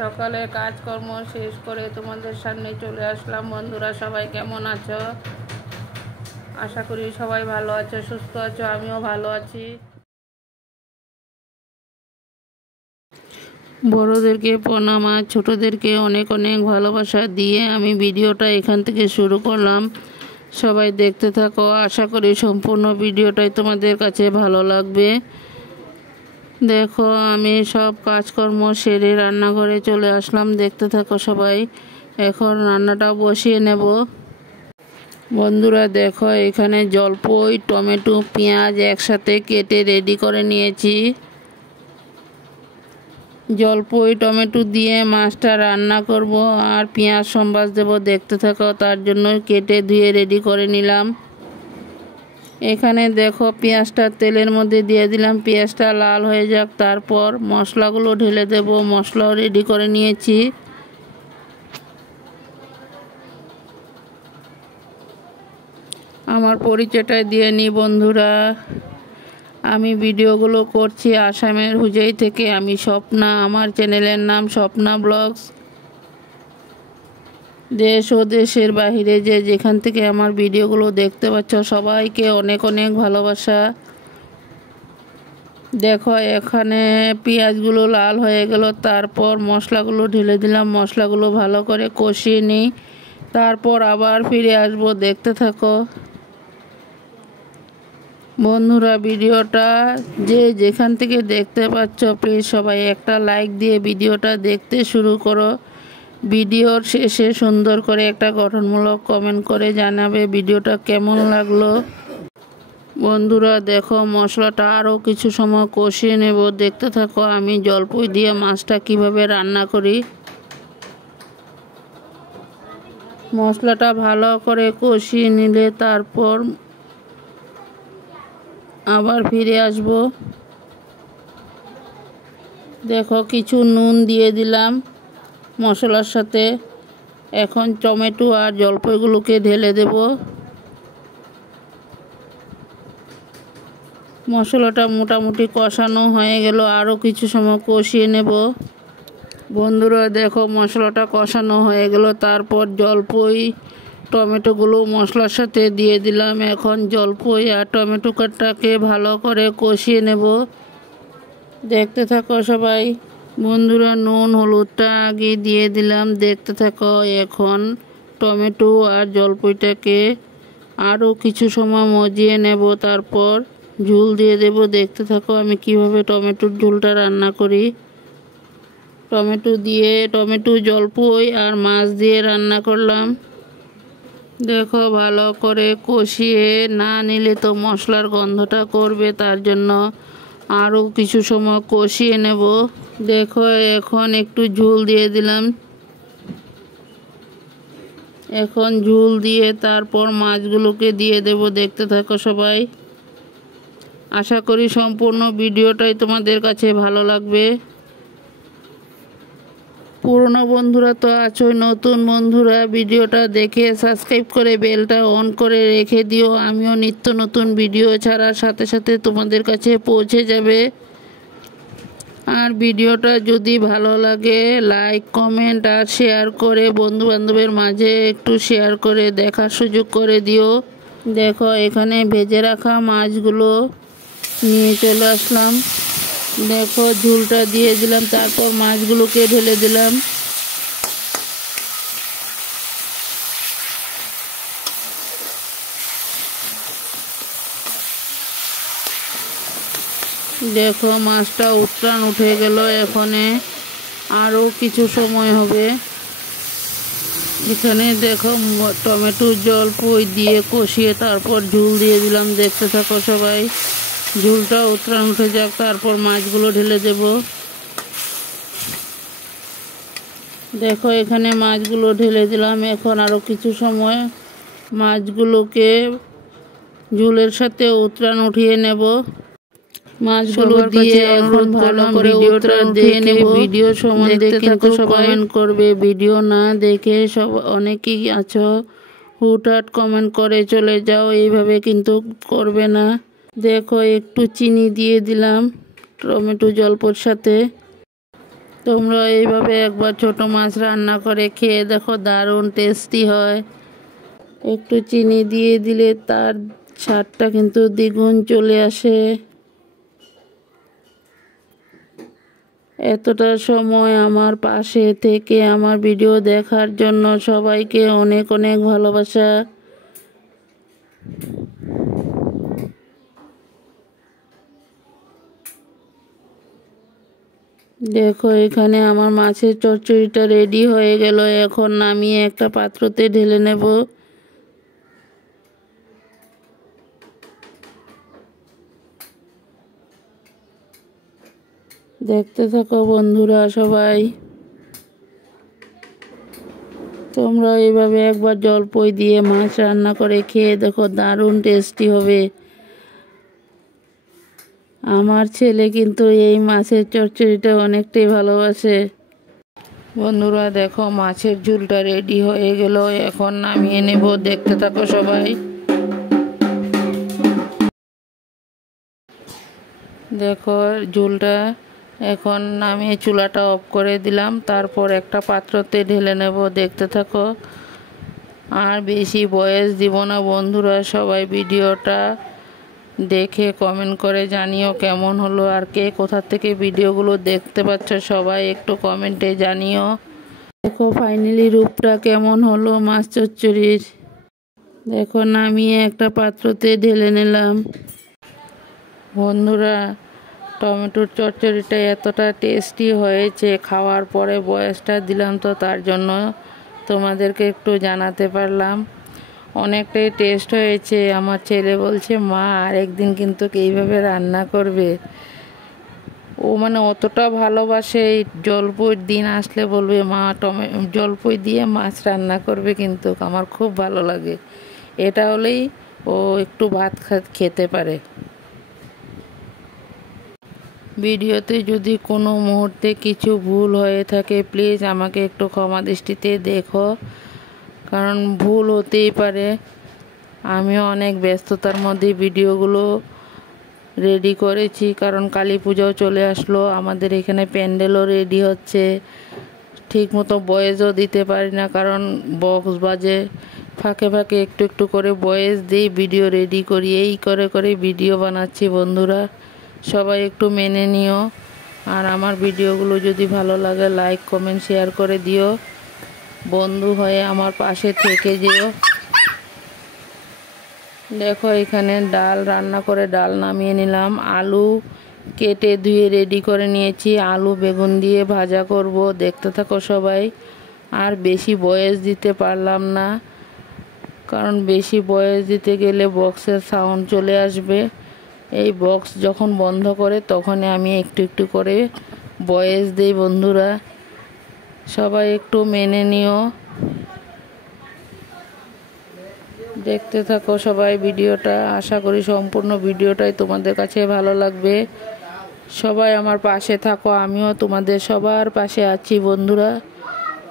সকালে কাজকর্ম শেষ করে তোমাদের সামনে চলে আসলাম। বন্ধুরা সবাই কেমন আছো? আশা করি সবাই ভালো আছো, সুস্থ আছো। আমিও ভালো আছি। বড়োদেরকে প্রণাম আর ছোটোদেরকে অনেক অনেক ভালোবাসা দিয়ে আমি ভিডিওটা এখান থেকে শুরু করলাম। সবাই দেখতে থাকো। আশা করি সম্পূর্ণ ভিডিওটাই তোমাদের কাছে ভালো লাগবে। দেখো আমি সব কাজকর্ম সেরে রান্নাঘরে চলে আসলাম। দেখতে থাকো সবাই। এখন রান্নাটা বসিয়ে নেব। বন্ধুরা দেখো এখানে জলপাই, টমেটো, পেঁয়াজ একসাথে কেটে রেডি করে নিয়েছি। জলপাই টমেটো দিয়ে মাছটা রান্না করব আর পেঁয়াজ সম্বাস দেব। দেখতে থাকো। তার জন্য কেটে ধুয়ে রেডি করে নিলাম। এখানে দেখো পেঁয়াজটা তেলের মধ্যে দিয়ে দিলাম। পেঁয়াজটা লাল হয়ে যাক, তারপর মশলাগুলো ঢেলে দেব। মশলাও রেডি করে নিয়েছি। আমার পরিচয়টা দিয়ে নিই বন্ধুরা। আমি ভিডিওগুলো করছি আসামের হুজাই থেকে। আমি স্বপ্না। আমার চ্যানেলের নাম স্বপ্না ব্লগস। দেশ ও দেশের বাহিরে যে যেখান থেকে আমার ভিডিওগুলো দেখতে পাচ্ছ সবাইকে অনেক অনেক ভালোবাসা। দেখো এখানে পেঁয়াজগুলো লাল হয়ে গেল, তারপর মশলাগুলো ঢেলে দিলাম। মশলাগুলো ভালো করে কষিয়ে নিই, তারপর আবার ফিরে আসবো। দেখতে থাকো বন্ধুরা। ভিডিওটা যে যেখান থেকে দেখতে পাচ্ছ প্লিজ সবাই একটা লাইক দিয়ে ভিডিওটা দেখতে শুরু করো। ভিডিওর শেষে সুন্দর করে একটা গঠনমূলক কমেন্ট করে জানাবে ভিডিওটা কেমন লাগলো। বন্ধুরা দেখো মশলাটা আরও কিছু সময় কষিয়ে নেব। দেখতে থাকো আমি জলপাই দিয়ে মাছটা কিভাবে রান্না করি। মশলাটা ভালো করে কষিয়ে নিলে তারপর আবার ফিরে আসব। দেখো কিছু নুন দিয়ে দিলাম মশলার সাথে। এখন টমেটো আর জলপাইগুলোকে ঢেলে দেব। মশলাটা মোটামুটি কষানো হয়ে গেল, আরও কিছু সময় কষিয়ে নেব। বন্ধুরা দেখো মশলাটা কষানো হয়ে গেল, তারপর জলপাই টমেটোগুলো মশলার সাথে দিয়ে দিলাম। এখন জলপাই আর টমেটো কাটাকে ভালো করে কষিয়ে নেব। দেখতে থাকো সবাই। বন্ধুরা নুন হলুদটা আগে দিয়ে দিলাম। দেখতে থাকো। এখন টমেটো আর জলপাইটাকে আরও কিছু সময় মজিয়ে নেব, তারপর ঝোল দিয়ে দেব। দেখতে থাকো আমি কিভাবে টমেটোর ঝোলটা রান্না করি। টমেটো জলপাই আর মাছ দিয়ে রান্না করলাম। দেখো ভালো করে কষিয়ে না নিলে তো মশলার গন্ধটা করবে, তার জন্য আরও কিছু সময় কষিয়ে নেব। দেখো এখন একটু ঝোল দিয়ে দিলাম। এখন ঝোল দিয়ে তারপর মাছগুলোকে দিয়ে দেব। দেখতে থাকো সবাই। আশা করি সম্পূর্ণ ভিডিওটাই তোমাদের কাছে ভালো লাগবে। পুরনো বন্ধুরা তো আছোই, নতুন বন্ধুরা ভিডিওটা দেখে সাবস্ক্রাইব করে বেলটা অন করে রেখে দিও। আমিও নিত্য নতুন ভিডিও ছাড়ার সাথে সাথে তোমাদের কাছে পৌঁছে যাবে। আর ভিডিওটা যদি ভালো লাগে লাইক কমেন্ট আর শেয়ার করে বন্ধু বান্ধবের মাঝে একটু শেয়ার করে দেখার সুযোগ করে দিও। দেখো এখানে ভেজে রাখা মাছগুলো নিয়ে চলে আসলাম। দেখো ঝোলটা দিয়ে দিলাম, তারপর মাছগুলোকে ঢেলে দিলাম। দেখো মাছটা উত্তান উঠে গেল। এখানে আরও কিছু সময় হবে। এখানে দেখো টমেটো জলপাই দিয়ে কষিয়ে তারপর ঝোল দিয়ে দিলাম। দেখতে থাকো সবাই। ঝোলটা উত্তান উঠে যাক, তারপর মাছগুলো ঢেলে দেব। দেখো এখানে মাছগুলো ঢেলে দিলাম। এখন আরও কিছু সময় মাছগুলোকে ঝোলের সাথে উত্তান উঠিয়ে নেব। মাছগুলো দিয়ে এখন ভালো করে ভিডিওটা দিয়ে নেব। ভিডিও সম্বন্ধে কিন্তু কমেন্ট করবে। ভিডিও না দেখে সব অনেকেই আছো হুটহাট কমেন্ট করে চলে যাও, এইভাবে কিন্তু করবে না। দেখো একটু চিনি দিয়ে দিলাম টমেটো জলপাইয়ের সাথে। তোমরা এইভাবে একবার ছোট মাছ রান্না করে খেয়ে দেখো, দারুণ টেস্টি হয়। একটু চিনি দিয়ে দিলে তার স্বাদটা কিন্তু দ্বিগুণ চলে আসে। এতটা সময় আমার পাশে থেকে আমার ভিডিও দেখার জন্য সবাইকে অনেক অনেক ভালোবাসা। দেখো এখানে আমার মাছের চচ্চড়িটা রেডি হয়ে গেল। এখন নামিয়ে একটা পাত্রতে ঢেলে নেব। দেখতে থাকো বন্ধুরা সবাই। তোমরা এইভাবে একবার জলপই দিয়ে মাছ রান্না করে খেয়ে দেখো, দারুণ টেস্টি হবে। আমার ছেলে কিন্তু এই মাছের চচ্চড়িটা অনেকটাই ভালোবাসে। বন্ধুরা দেখো মাছের ঝোলটা রেডি হয়ে গেল। এখন নামিয়ে নেব। দেখতে থাকো সবাই। দেখো ঝোলটা এখন নামিয়ে চুলাটা অফ করে দিলাম। তারপর একটা পাত্রতে ঢেলে নেব। দেখতে থাকো। আর বেশি বয়স দিব না বন্ধুরা, সবাই ভিডিওটা দেখে কমেন্ট করে জানিও কেমন হলো। আর কে কোথা থেকে ভিডিওগুলো দেখতে পাচ্ছ সবাই একটু কমেন্টে জানিও। দেখো ফাইনালি রূপটা কেমন হলো মাছ চচ্চড়ির। দেখো নামিয়ে একটা পাত্রতে ঢেলে নিলাম। বন্ধুরা টমেটোর চচ্চড়িটা এতটা টেস্টি হয়েছে, খাওয়ার পরে বয়সটা দিলাম তো তার জন্য তোমাদেরকে একটু জানাতে পারলাম। অনেকটাই টেস্ট হয়েছে। আমার ছেলে বলছে মা আরেকদিন কিন্তু এইভাবে রান্না করবে। ও মানে অতটা ভালোবাসে, জলপইর দিন আসলে বলবে মা জলপই দিয়ে মাছ রান্না করবে, কিন্তু আমার খুব ভালো লাগে। এটা হলেই ও একটু ভাত খেতে পারে। ভিডিওতে যদি কোনো মুহূর্তে কিছু ভুল হয়ে থাকে প্লিজ আমাকে একটু ক্ষমা দৃষ্টিতে দেখো, কারণ ভুল হতেই পারে। আমিও অনেক ব্যস্ততার মধ্যে ভিডিওগুলো রেডি করেছি, কারণ কালী পুজোও চলে আসলো। আমাদের এখানে প্যান্ডেলও রেডি হচ্ছে। ঠিক মতো ভয়েসও দিতে পারি না, কারণ বক্স বাজে। ফাঁকে ফাঁকে একটু একটু করে ভয়েস দিই, ভিডিও রেডি করি। এই করে করে ভিডিও বানাচ্ছি বন্ধুরা, সবাই একটু মেনে নিও। আর আমার ভিডিওগুলো যদি ভালো লাগে লাইক কমেন্ট শেয়ার করে দিও। বন্ধু হয়ে আমার পাশে থেকে যেও। দেখো এখানে ডাল রান্না করে ডাল নামিয়ে নিলাম। আলু কেটে ধুয়ে রেডি করে নিয়েছি। আলু বেগুন দিয়ে ভাজা করব। দেখতে থাকো সবাই। আর বেশি ভয়েস দিতে পারলাম না, কারণ বেশি ভয়েস দিতে গেলে বক্সের সাউন্ড চলে আসবে। এই বক্স যখন বন্ধ করে তখনই আমি একটু একটু করে ভয়েস দিই বন্ধুরা, সবাই একটু মেনে নিও। দেখতে থাকো সবাই ভিডিওটা। আশা করি সম্পূর্ণ ভিডিওটাই তোমাদের কাছে ভালো লাগবে। সবাই আমার পাশে থাকো, আমিও তোমাদের সবার পাশে আছি বন্ধুরা।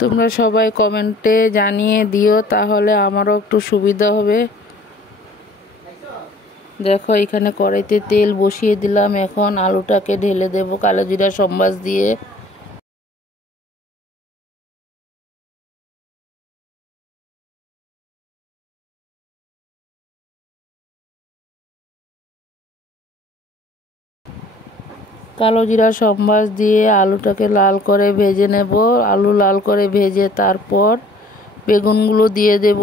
তোমরা সবাই কমেন্টে জানিয়ে দিও, তাহলে আমারও একটু সুবিধা হবে। দেখো এখানে কড়াইতে তেল বসিয়ে দিলাম। এখন আলুটাকে ঢেলে দেব কালো জিরা সম্বাস দিয়ে। কালো জিরা সম্বাস দিয়ে আলুটাকে লাল করে ভেজে নেব। আলু লাল করে ভেজে তারপর বেগুনগুলো দিয়ে দেব,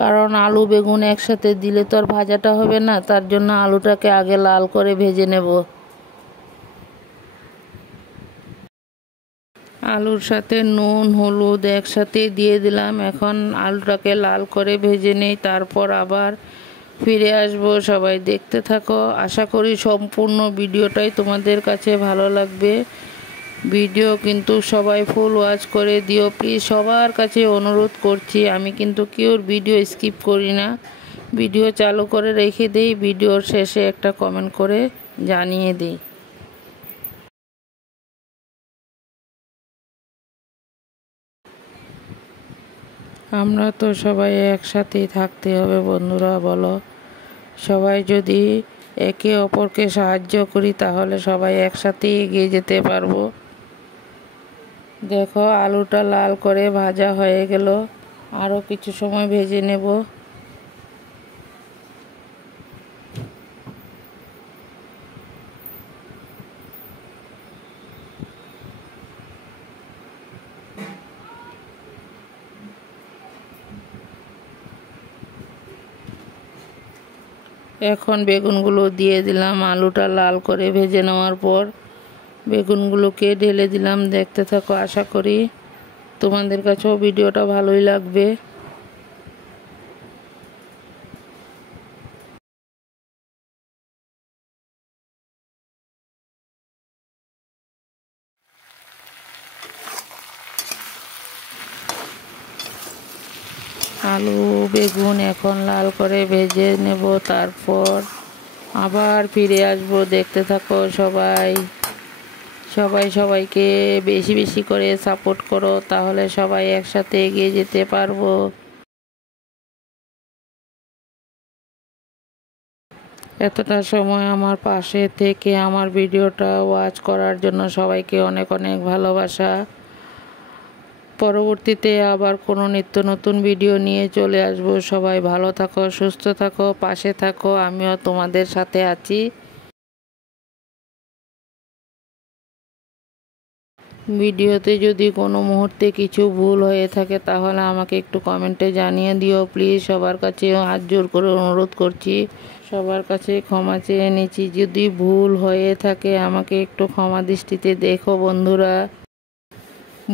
কারণ আলু বেগুন একসাথে দিলে তো আর ভাজাটা হবে না, তার জন্য আলুটাকে আগে লাল করে ভেজে নেব। আলুর সাথে নুন হলুদ একসাথে দিয়ে দিলাম। এখন আলুটাকে লাল করে ভেজে নেই, তারপর আবার ফিরে আসব। সবাই দেখতে থাকো। আশা করি সম্পূর্ণ ভিডিওটাই তোমাদের কাছে ভালো লাগবে। ভিডিও কিন্তু সবাই ফুল ওয়াচ করে দিও প্লিজ, সবার কাছে অনুরোধ করছি। আমি কিন্তু কেউর ভিডিও স্কিপ করি না, ভিডিও চালু করে রেখে দিই, ভিডিওর শেষে একটা কমেন্ট করে জানিয়ে দিই। আমরা তো সবাই একসাথেই থাকতে হবে বন্ধুরা, বলো। সবাই যদি একে অপরকে সাহায্য করি তাহলে সবাই একসাথে এগিয়ে যেতে পারবো। দেখো আলুটা লাল করে ভাজা হয়ে গেল, আরও কিছু সময় ভেজে নেব। এখন বেগুনগুলো দিয়ে দিলাম। আলুটা লাল করে ভেজে নেওয়ার পর বেগুনগুলোকে ঢেলে দিলাম। দেখতে থাকো, আশা করি তোমাদের কাছেও ভিডিওটা ভালোই লাগবে। আলু বেগুন এখন লাল করে ভেজে নেব, তারপর আবার ফিরে আসবো। দেখতে থাকো সবাই। সবাইকে বেশি বেশি করে সাপোর্ট করো, তাহলে সবাই একসাথে এগিয়ে যেতে পারবো। এতটা সময় আমার পাশে থেকে আমার ভিডিওটা ওয়াচ করার জন্য সবাইকে অনেক অনেক ভালোবাসা। পরবর্তীতে আবার কোনো নিত্য নতুন ভিডিও নিয়ে চলে আসব। সবাই ভালো থাকো, সুস্থ থাকো, পাশে থাকো, আমিও তোমাদের সাথে আছি। ভিডিওতে যদি কোনো মুহূর্তে কিছু ভুল হয়ে থাকে তাহলে আমাকে একটু কমেন্টে জানিয়ে দিও প্লিজ। সবার কাছে হাত জোর করে অনুরোধ করছি, সবার কাছে ক্ষমা চেয়ে নিচ্ছি। যদি ভুল হয়ে থাকে আমাকে একটু ক্ষমা দৃষ্টিতে দেখো বন্ধুরা।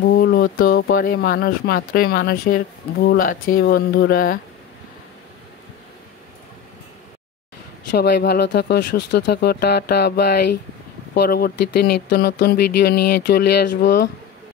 ভুল হতেও পারে, মানুষ মাত্রই মানুষের ভুল আছে বন্ধুরা। সবাই ভালো থাকো, সুস্থ থাকো, টাটা বাই। পরবর্তীতে নিত্য নতুন ভিডিও নিয়ে চলে আসবো।